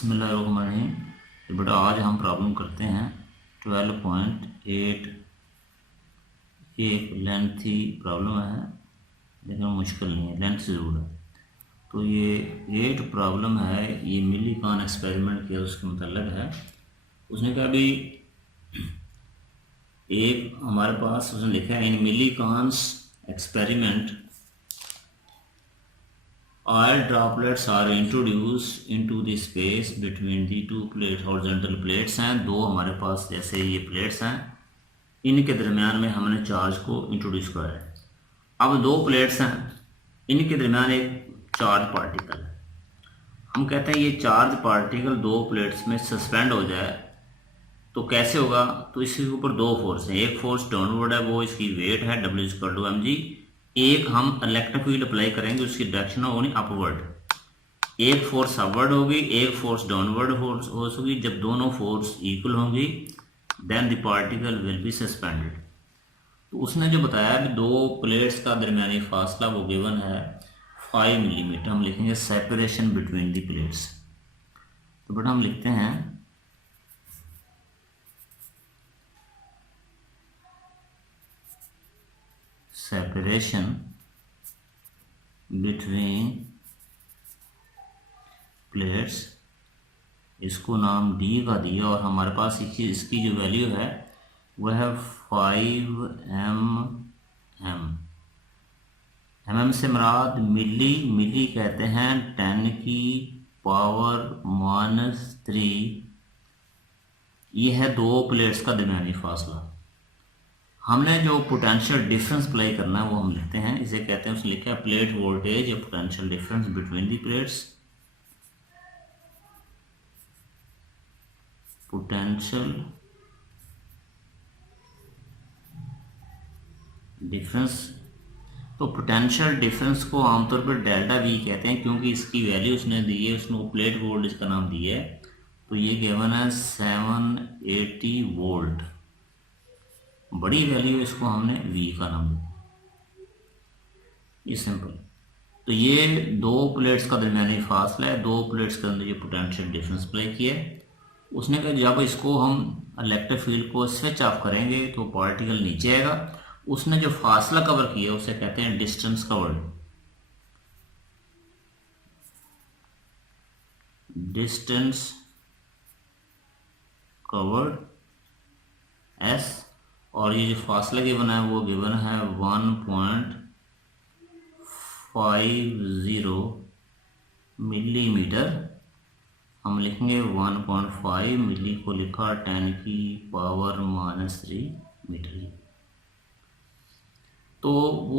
बिस्मिल्लाहिर्रहमानिर्रहीम। तो बेटा आज हम प्रॉब्लम करते हैं 12.8। एक लेंथी प्रॉब्लम है लेकिन मुश्किल नहीं है, लेंथ ज़रूर है। तो ये 8 प्रॉब्लम है, ये मिलीकान एक्सपेरिमेंट के उसके मतलब है। उसने कहा भी एक हमारे पास उसने लिखा है इन मिलीकान्स experiment oil droplets are introduced into the space between the two plates, horizontal plates हैं दो हमारे पास, जैसे ये प्लेट्स हैं, इनके दरमियान में हमने चार्ज को इंट्रोड्यूस करा है। अब दो प्लेट्स हैं, इनके दरमियान एक चार्ज पार्टिकल है। हम कहते हैं ये चार्ज पार्टिकल दो प्लेट्स में सस्पेंड हो जाए तो कैसे होगा। तो इसके ऊपर दो फोर्स हैं, एक फोर्स डाउनवर्ड है, वो इसकी वेट है W=mg। एक हम इलेक्ट्रिक फील्ड अप्लाई करेंगे, उसकी डायरेक्शन होगी अपवर्ड। एक फोर्स अपवर्ड होगी, एक फोर्स डाउनवर्ड फोर्स होगी। जब दोनों फोर्स इक्वल होंगी then the particle will be suspended. तो उसने जो बताया कि दो प्लेट्स का दरमियानी फासला वो गिवन है 5 मिलीमीटर। हम लिखेंगे सेपरेशन बिटवीन द प्लेट्स। तो बेटा हम लिखते हैं सेपरेशन बिटवीन प्लेट्स, इसको नाम डी का दिया और हमारे पास इसकी जो वैल्यू है वह है 5 mm से मुराद मिली कहते हैं 10 की पावर -3। ये है दो प्लेट्स का दरमियानी फासला। हमने जो पोटेंशियल डिफरेंस अप्लाई करना है वो हम लिखते हैं, इसे कहते हैं, उसने लिखा है प्लेट वोल्टेज या potential difference between the plates. Potential difference, तो पोटेंशियल डिफरेंस को आमतौर पर डेल्टा वी कहते हैं क्योंकि इसकी वैल्यू उसने दी है, उसने प्लेट वोल्टेज का नाम दिया है। तो ये गिवन है 780 वोल्ट, बड़ी वैल्यू, इसको हमने V का नाम दिया। ये सिंपल। तो ये दो प्लेट्स का दरमियानी फासला है, दो प्लेट्स के अंदर ये पोटेंशियल डिफरेंस अप्लाई किया है। उसने कहा जब इसको हम इलेक्ट्रिक फील्ड को स्विच ऑफ करेंगे तो पार्टिकल नीचे आएगा। उसने जो फासला कवर किया उसे कहते हैं distance covered. Distance covered S, और ये जो फासला गिवन है वो गिवन है 1.50 मिलीमीटर। हम लिखेंगे 1.5 मिली को लिखा 10 की पावर -3 मीटर। तो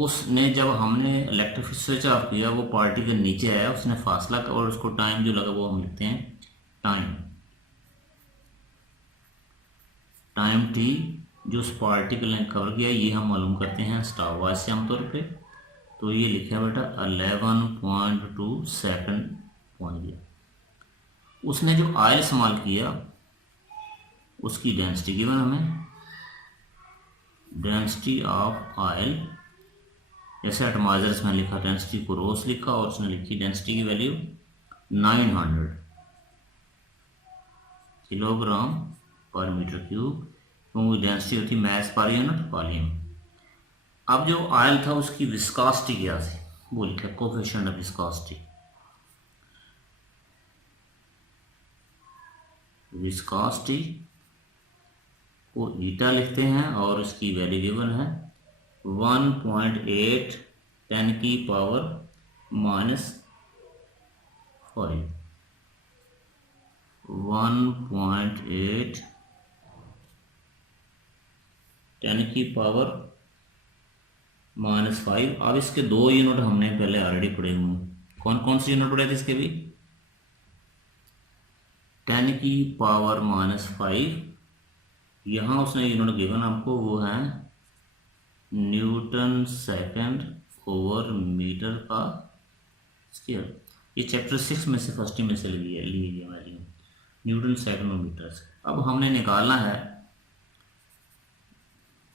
उसने जब हमने इलेक्ट्रिक स्विच ऑफ किया वो पार्टिकल नीचे आया, उसने फासला और उसको टाइम जो लगा वो हम लिखते हैं टाइम T जो उस पार्टिकल ने कवर किया, ये हम मालूम करते हैं स्टॉपवॉच से आमतौर पे। तो ये लिखा है बेटा 11.2 सेकंड पहुंच गया। उसने जो ऑयल इस्तेमाल किया उसकी डेंसिटी गिवन हमें, डेंसिटी ऑफ ऑयल, जैसे एटमॉस्फेयर में लिखा डेंसिटी को रोस लिखा और उसने लिखी डेंसिटी की वैल्यू 900 किलोग्राम पर मीटर क्यूब, क्योंकि डेंसिटी होती मास पर यूनिट वॉल्यूम। अब जो ऑयल था उसकी विस्कोसिटी क्या थी वो लिखा कोफिशिएंट ऑफ विस्कोसिटी। विस्कोसिटी को ईटा लिखते हैं और उसकी वैल्यू गिवन है 1.8 10 की पावर -5 1.8 10 की पावर -5। अब इसके दो यूनिट हमने पहले ऑलरेडी पढ़े हुए हैं। कौन कौन से यूनिट पढ़े थे इसके भी? 10 की पावर -5, यहाँ उसने यूनिट गिवन आपको वो है न्यूटन सेकंड ओवर मीटर का स्क्वायर। ये चैप्टर 6 में से फर्स्ट में से ली है value newton second over metre से। अब हमने निकालना है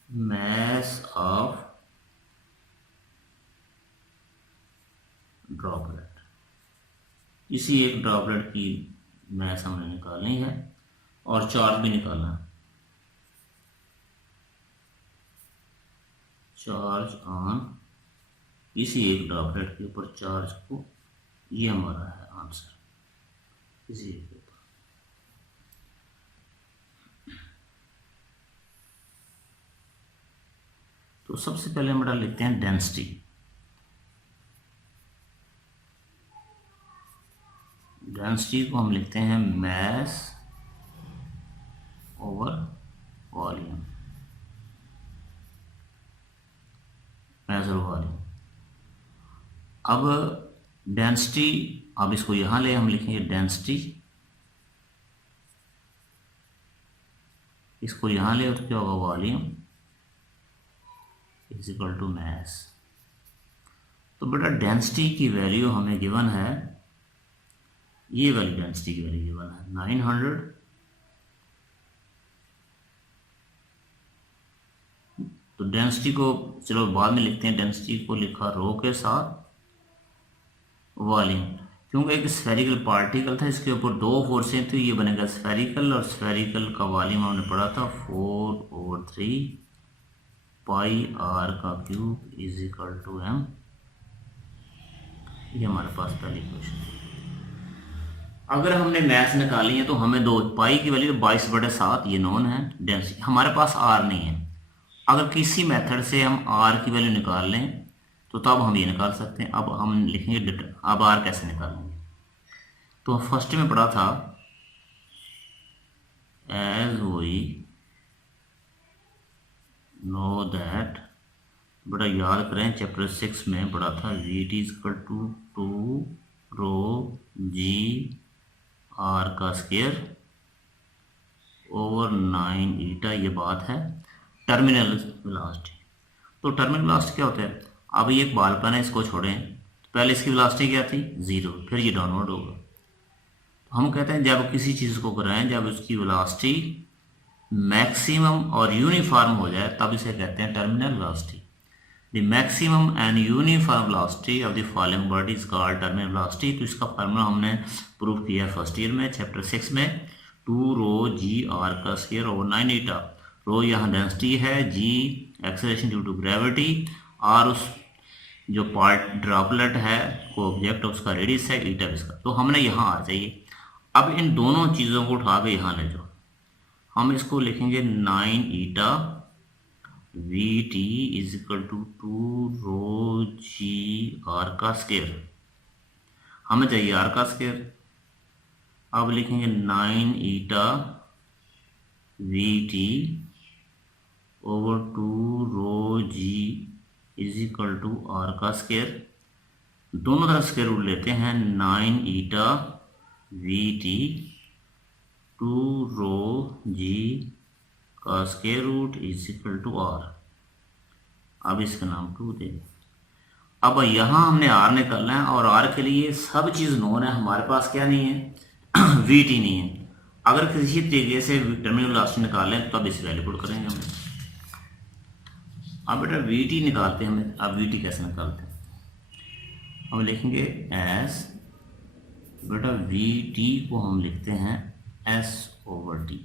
मास ऑफ ड्रॉपलेट। इसी एक ड्रॉपलेट की मैथ हमने निकालनी है और चार्ज भी निकालना है। चार्ज ऑन किसी एक ड्रॉपलेट के ऊपर चार्ज को, ये हमारा है आंसर किसी एक के ऊपर। तो सबसे पहले हम डाल लेते हैं डेंसिटी। डेंसिटी को हम लिखते हैं mass over volume, mass over volume. अब डेंसिटी, अब इसको यहाँ ले हम लिखेंगे डेंसिटी, इसको यहाँ ले तो क्या होगा volume is equal to mass. तो बेटा डेंसिटी की वैल्यू हमें गिवन है, ये वाली डेंसिटी की वैल्यू गिवन है 900। तो डेंसिटी को चलो बाद में लिखते हैं, डेंसिटी को लिखा रो के साथ वॉल्यूम, क्योंकि एक स्फेरिकल पार्टिकल था, इसके ऊपर दो फोर्सें थी, ये बनेगा स्फेरिकल, और स्फेरिकल का वॉल्यूम हमने पढ़ा था 4/3 पाई आर का cube is equal to m. ये हमारे पास पहली क्वेश्चन। अगर हमने मैथ निकाली है तो हमें दो पाई की वैल्यू 22/7 ये नॉन है डेंसिटी, हमारे पास आर नहीं है। अगर किसी मेथड से हम आर की वैल्यू निकाल लें तो तब हम ये निकाल सकते हैं। अब हम लिखेंगे अब आर कैसे निकालेंगे। तो फर्स्ट में पढ़ा था एज वी नो दैट, बड़ा याद करें चैप्टर 6 में पढ़ा था v t equal to 2 rho g r का स्क्वायर ओवर 9 ईटा, ये बात है टर्मिनल वेलोसिटी। तो टर्मिनल वेलोसिटी क्या होता है, अब ये एक बॉल पेन है, इसको छोड़ें तो पहले इसकी वेलोसिटी क्या थी 0, फिर ये डाउनवर्ड होगा। तो हम कहते हैं जब किसी चीज़ को कराएं जब उसकी वेलोसिटी मैक्सिमम और यूनिफॉर्म हो जाए तब इसे कहते हैं terminal velocity. The maximum and uniform velocity of the following body is called terminal velocity. तो इसका फार्मूला हमने प्रूव किया फर्स्ट ईयर में चैप्टर 6 में, 2 रो जी आर का स्क्वायर ओवर 9 ईटा। रो यहाँ डेंसिटी है, जी एक्सेलरेशन ड्यू टू ग्रेविटी, और उस जो पार्ट ड्रॉपलेट है को ऑब्जेक्ट उसका रेडियस है, ईटा इसका। तो हमने यहाँ आ जाइए, अब इन दोनों चीज़ों को उठा के यहाँ ले जाओ, हम इसको लिखेंगे 9 eta v t is equal to 2 rho g r का स्क्वायर, हमें चाहिए आर का स्क्वायर। अब लिखेंगे 9 eta v t over 2 rho g is equal to r का स्क्वायर। दोनों तरफ स्क्वायर रूट लेते हैं, 9 eta v T 2 rho g का square root is equal to r. अब इसका नाम 2 देंगे। अब यहाँ हमने आर निकालना है और आर के लिए सब चीज़ नोन है, हमारे पास क्या नहीं है वी टी नहीं है। अगर किसी तरीके से टर्मिनल वेलोसिटी निकालें तो अब इस वैल्यू पुट करेंगे हमें। अब बेटा वी टी निकालते हैं हमें। अब वी टी कैसे निकालते हैं, हम लिखेंगे एस, बेटा वी टी को हम लिखते हैं s over t,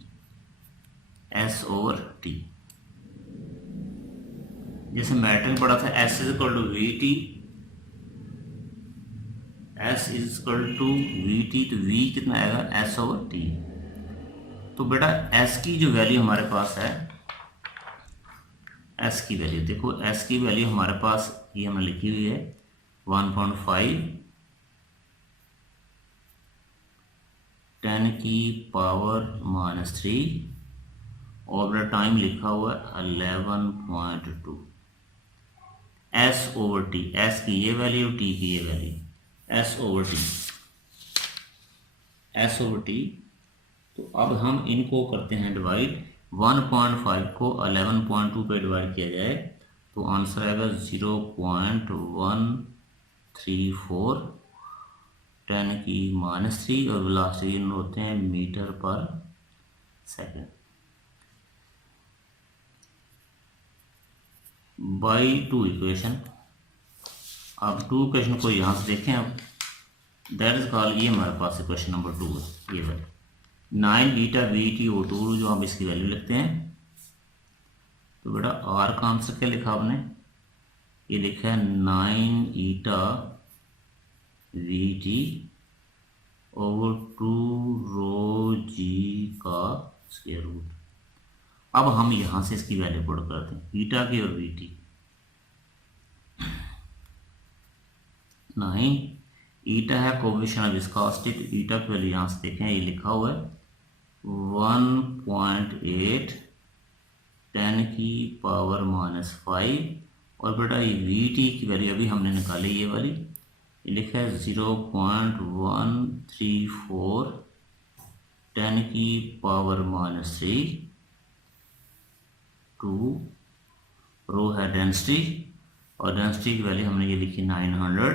s over t. जैसे मैटर में पढ़ा था s is equal to v t, s is equal to v t, तो वी कितना आएगा एस ओवर टी। तो बेटा एस की जो वैल्यू हमारे पास है, एस की वैल्यू देखो, एस की वैल्यू हमारे पास ये हमने लिखी हुई है 1.5 10 की पावर -3 और टाइम लिखा हुआ है 11.2। एस ओवर टी, एस की ये वैल्यू, टी की ये value, S over t, s over T. तो अब हम इनको करते हैं डिवाइड, 1.5 को 11.2 पे डिवाइड किया जाए तो आंसर आएगा 0.134 10 की -3 और वेलोसिटी होते हैं मीटर पर सेकंड बाई 2 इक्वेशन। अब 2 इक्वेशन को यहाँ से देखें, अब दैट इज कॉल्ड, ये हमारे पास है क्वेश्चन नंबर 2 है ये वाला 9 बीटा VtO2 जो हम इसकी वैल्यू लिखते हैं। तो बेटा आर का आंसर क्या लिखा आपने, ये लिखा है 9 ईटा VT ओवर 2 रो जी का स्क्वायर रूट। अब हम यहां से इसकी वैल्यू पुट करते हैं ईटा की और VT। 9 ईटा है कोएफिशिएंट ऑफ विस्कोसिटी, तो ईटा की वैल्यू यहां से देखें ये लिखा हुआ है 1.8 10 की पावर -5 और बेटा ये VT की वैल्यू अभी हमने निकाली ये वाली, ये लिखा है 0.134 10 की पावर -3 2 रो है डेंसिटी और डेंसिटी की वैल्यू हमने ये लिखी 900,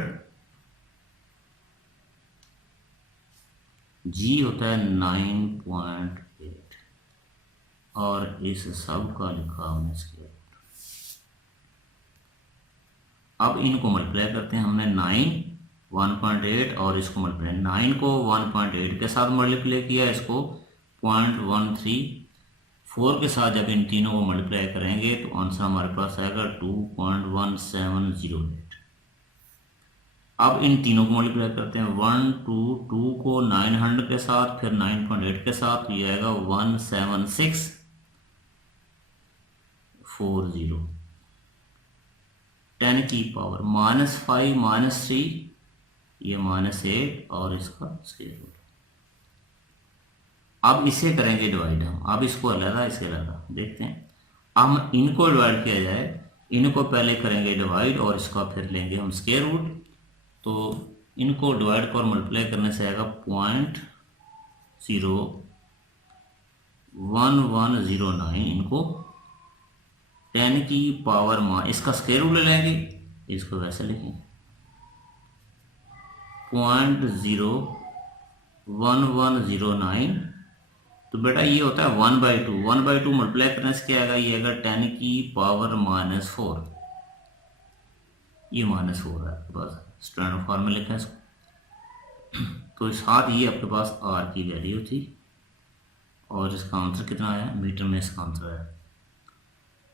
जी होता है 9.8 और इस सब का लिखा हमने स्क्वायर। अब इनको मल्टीप्लाई करते हैं हमने 9 1.8 और इसको मल्टीप्लाई 9 को 1.8 के साथ मल्टीप्लाई किया, इसको 0.134 के साथ जब इन तीनों को मल्टीप्लाई करेंगे तो आंसर हमारे पास आएगा 2.1708। अब इन तीनों को मल्टीप्लाई करते हैं 1 2 2 को 900 के साथ फिर 9.8 के साथ, तो ये आएगा 17640 10 की पावर -5 -3 ये -8 और इसका स्क्वायर रूट। अब इसे करेंगे डिवाइड हम, अब इसको अलग इसके अलग देखते हैं। हम इनको डिवाइड किया जाए, इनको पहले करेंगे डिवाइड और इसका फिर लेंगे हम स्क्वायर रूट। तो इनको डिवाइड और मल्टीप्लाई करने से आएगा 0.1109, इनको 10 की पावर इसका स्क्वायर रूट ले लेंगे, इसको वैसे लिखें 0.01109। तो बेटा ये होता है 1/2, 1/2 मल्टीप्लाई करने से क्या आएगा, ये आएगा 10 की पावर -4, ये -4 है आपके पास, स्टैंडर्ड फॉर्म में लिखा है इसको। तो साथ ये आपके पास आर की वैल्यू थी और इसका आंसर कितना आया, मीटर में इसका आंसर आया,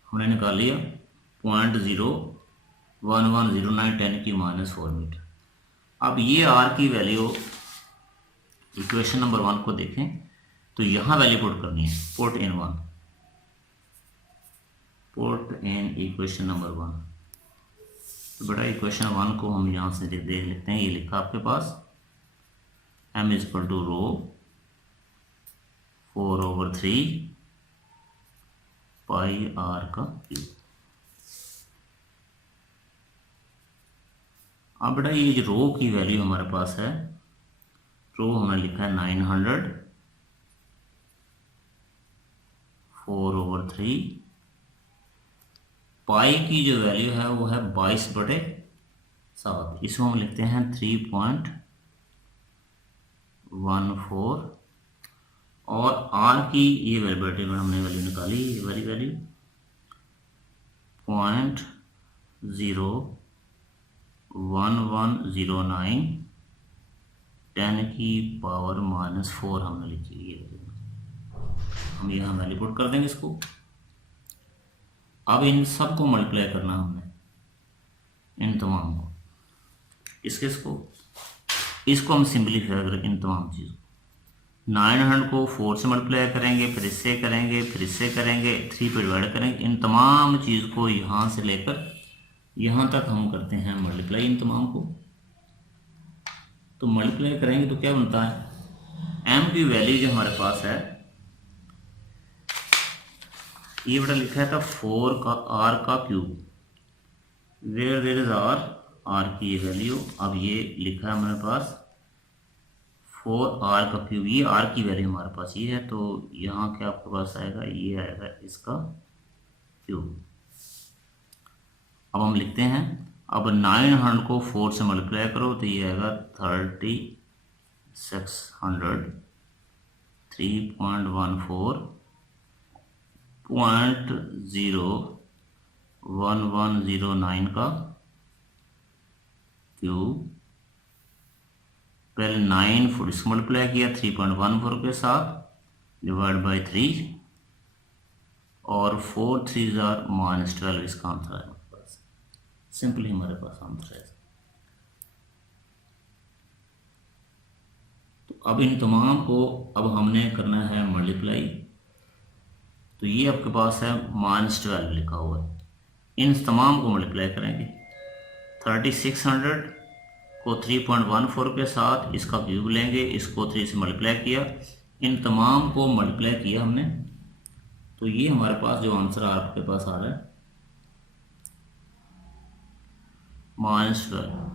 हमने निकाल लिया 0.01109 10 की -4 मीटर। अब ये आर की वैल्यू इक्वेशन नंबर 1 को देखें तो यहाँ वैल्यू पुट करनी है, पुट इन इक्वेशन नंबर 1। तो बेटा इक्वेशन 1 को हम यहाँ से देख लेते हैं, ये लिखा आपके पास m = रो 4/3 पाई r का क्यूब। अब बेटा ये जो रो की वैल्यू हमारे पास है, रो हमने लिखा है 900 4/3, पाई की जो वैल्यू है वो है 22/7, इसको हम लिखते हैं 3.14 और आर की ये वैल्यू हमने वैल्यू निकाली, ये वाली वैल्यू 0.01109 10 की पावर -4 हमने लिखी, ये हम यहाँ वैल्यू पुट कर देंगे इसको। अब इन सब को मल्टीप्लाई करना हमने, इन तमाम को, इसको हम सिंपलीफाई करें, इन तमाम चीज़ों 900 को 4 से मल्टीप्लाई करेंगे, फिर इससे करेंगे, फिर इससे करेंगे, 3 पे डिवाइड करेंगे, इन तमाम चीज़ को यहाँ से लेकर यहाँ तक हम करते हैं मल्टीप्लाई इन तमाम को। तो मल्टीप्लाई करेंगे तो क्या बनता है, m की वैल्यू जो हमारे पास है ये बेटा लिखा है था 4 का r का क्यूब, वेयर देयर इज r की वैल्यू। अब ये लिखा है हमारे पास 4r का क्यूब, ये r की वैल्यू हमारे पास ये है, तो यहाँ क्या आपके पास आएगा, ये आएगा इसका क्यूब। अब हम लिखते हैं, अब 900 को 4 से मल्टीप्लाई करो तो ये आएगा 3600 3.14 0.1109 का क्यूब पहले 9 4 इसको मल्टीप्लाई किया 3.14 के साथ डिवाइड बाई 3 और 4 3 -12 इसका आंसर है हमारे पास। सिंपली हमारे पास आंसर है। तो अब इन तमाम को अब हमने करना है मल्टीप्लाई। तो ये आपके पास है -12 लिखा हुआ है, इन तमाम को मल्टीप्लाई करेंगे। 3600 को 3.14 के साथ इसका क्यूब लेंगे, इसको 3 से मल्टीप्लाई किया, इन तमाम को मल्टीप्लाई किया हमने। तो ये हमारे पास जो आंसर आपके पास आ रहा है -12।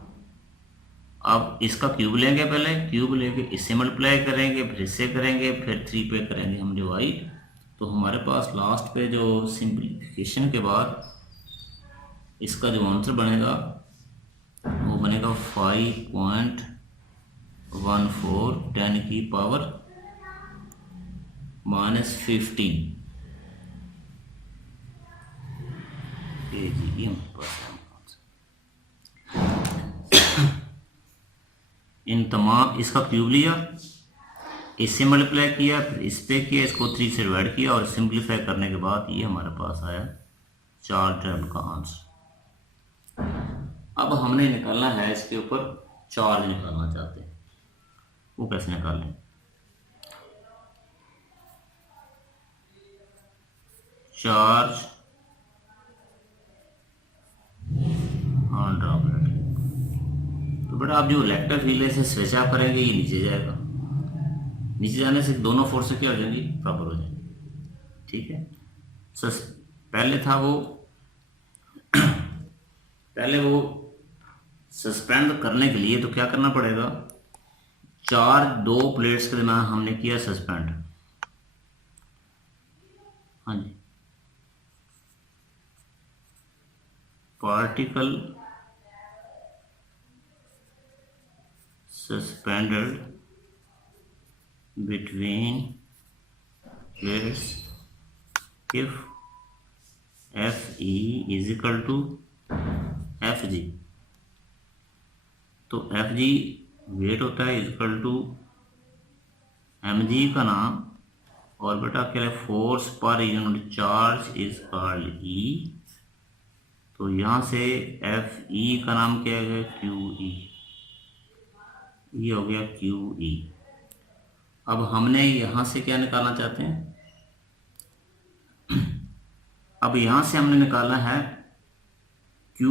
अब इसका क्यूब लेंगे, पहले क्यूब लेके इससे मल्टीप्लाई करेंगे, फिर इससे करेंगे, फिर 3 पे करेंगे हम डिवाइड। तो हमारे पास लास्ट पे जो सिंप्लीफिकेशन के बाद इसका जो आंसर बनेगा वो बनेगा 5.14 10 की पावर -15 kg हमारे पास है। इन तमाम इसका क्यूब लिया, इससे मल्टीप्लाई किया, फिर इस पे किया, इसको 3 से डिवाइड किया और सिंप्लीफाई करने के बाद ये हमारे पास आया 4 टेबल का आंसर। अब हमने निकालना है इसके ऊपर चार्ज निकालना चाहते हैं, वो कैसे निकालें। Charge on droplet. तो बेटा आप जो इलेक्ट्रिक फील्ड है इसे स्विच ऑफ करेंगे, ये नीचे जाएगा, नीचे जाने से दोनों फोर्स क्या हो जाएंगी, बराबर हो जाएंगी। ठीक है, पहले था वो पहले वो सस्पेंड करने के लिए तो क्या करना पड़ेगा, दो प्लेट्स के दरमियान हमने किया सस्पेंड। हाँ जी, particle suspended between plates if Fe is equal to Fg। तो Fg वेट होता है इक्वल टू mg का नाम, और बेटा क्या है force per unit charge is called E। तो यहाँ से Fe का नाम क्या है QE, ये हो गया QE। अब हमने यहाँ से क्या निकालना चाहते हैं, अब यहाँ से हमने निकालना है Q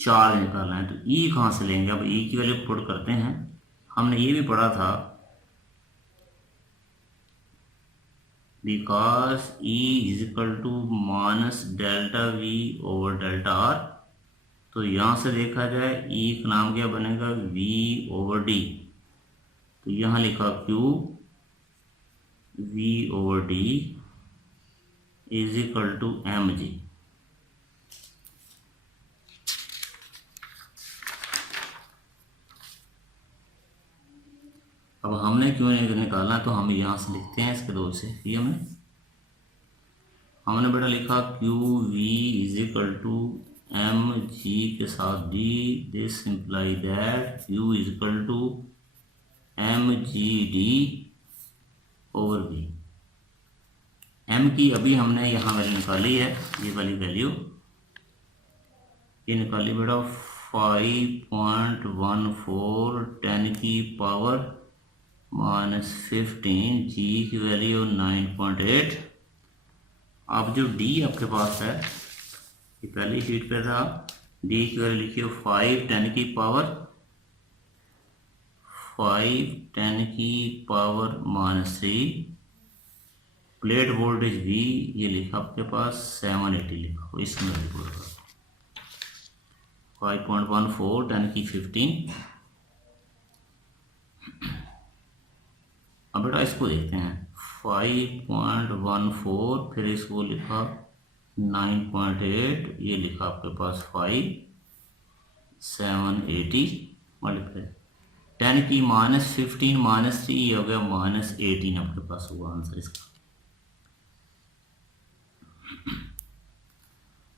चार्ज निकालना है। तो E कहाँ से लेंगे, अब E की वैल्यू पुट करते हैं। हमने ये भी पढ़ा था because E is equal to -ΔV/ΔR। तो यहाँ से देखा जाए E का नाम क्या बनेगा V/D। तो यहाँ लिखा Q V/D is equal to mg। अब हमने क्यों निकालना, तो हम यहाँ से लिखते हैं इसके दो से ये हमने बेटा लिखा QV is equal to mg के साथ d। This imply that Q is equal to mgd/v। m की अभी हमने यहाँ वैल्यू निकाली है, ये वाली वैल्यू ये निकाली बेटा 5.14 10 की पावर -15, g की वैल्यू 9.8। अब जो d आपके पास है, ये पहली शीट पे था, d की वैल्यू लिखिए 5 10 की पावर -3। प्लेट वोल्टेज V ये लिखा आपके पास 780 लिखा हो, इसमें 5.14 10 की 15। अब बेटा इसको देखते हैं 5.14, फिर इसको लिखा 9.8, ये लिखा आपके पास 780 मल्टीप्लाई 10 की -15 -3, ये हो गया -18 आपके पास हुआ आंसर इसका।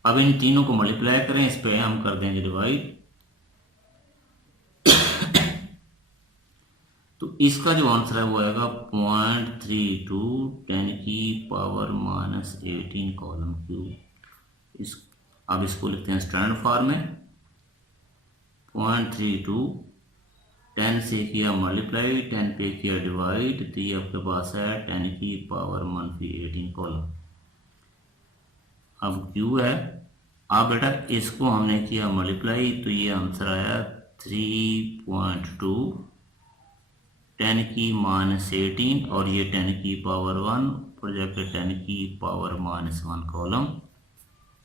अब इन तीनों को मल्टीप्लाई करें, इस पे हम कर देंगे डिवाइड। तो इसका जो आंसर है वो आएगा 0.32 10⁻⁻18 कॉलम क्यूब। इस अब इसको लिखते हैं स्टैंडर्ड फॉर्म में। 0.32 10 से किया मल्टीप्लाई, 10 पे किया डिवाइड, तो ये आपके पास है 10⁻⁻18 कॉलम। अब क्यू है, अब बेटा इसको हमने किया मल्टीप्लाई, तो ये आंसर आया 3.2 10⁻18 और ये 10⁻1 ऊपर जाकर 10⁻⁻1 कॉलम।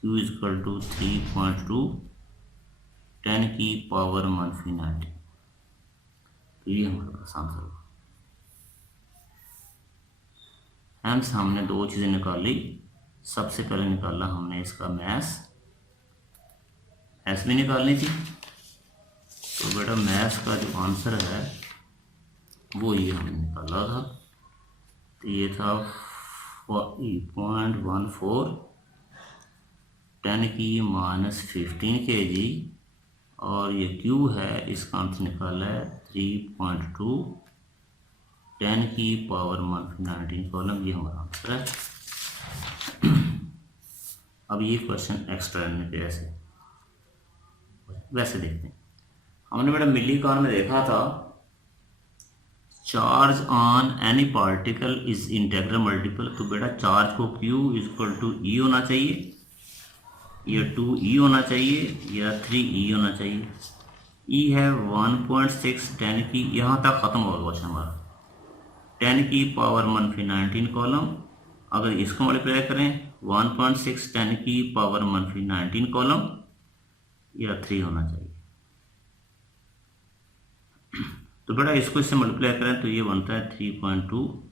Q is equal to 3.2 10⁻⁻19। तो ये हमारे पास आंसर होगा। हेंस हमने दो चीज़ें निकाली। सबसे पहले निकाला हमने इसका मैथ्स, एस भी निकालनी थी। तो बेटा मैथ्स का जो आंसर है वो ये हमने निकाला था। तो ये था 0.14 10⁻15 kg और ये क्यू है, इसका आंसर निकाला है 3.2 10⁻⁻19 कॉलम। ये हमारा आंसर है। अब ये क्वेश्चन एक्स्ट्रा पे ऐसे वैसे देखते हैं। हमने बेटा मिली कॉन में देखा था charge on any particle is integral multiple. तो बेटा चार्ज को Q इक्वल टू E होना चाहिए, या 2E होना चाहिए, या 3E होना चाहिए। E है 1.6 10 की, यहाँ तक ख़त्म होगा क्वेश्चन हमारा। 10⁻⁻19 कॉलम, अगर इसको मल्टीप्लाई करें 1.6 10⁻⁻19 कॉलम, या 3 होना चाहिए। तो बेटा इसको इससे मल्टीप्लाई करें तो ये बनता है 3.2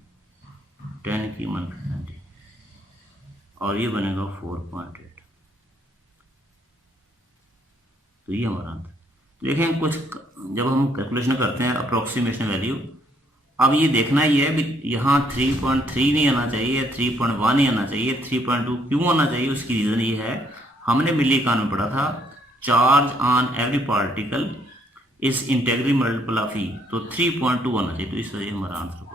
10⁻⁻19 और ये बनेगा 4.8। तो ये हमारा आंसर। देखें कुछ जब हम कैलकुलेशन करते हैं अप्रोक्सीमेशन वैल्यू, अब ये देखना ये है कि यहाँ 3.3 नहीं आना चाहिए, 3.1 नहीं आना चाहिए, 3.2 क्यों आना चाहिए। उसकी रीज़न ये है, हमने मिली इकान में पढ़ा था चार्ज ऑन एवरी पार्टिकल इस इंटेग्रल मल्टीपल ऑफ ई, तो 3.2 आना चाहिए। तो इस वजह हमारा आंसर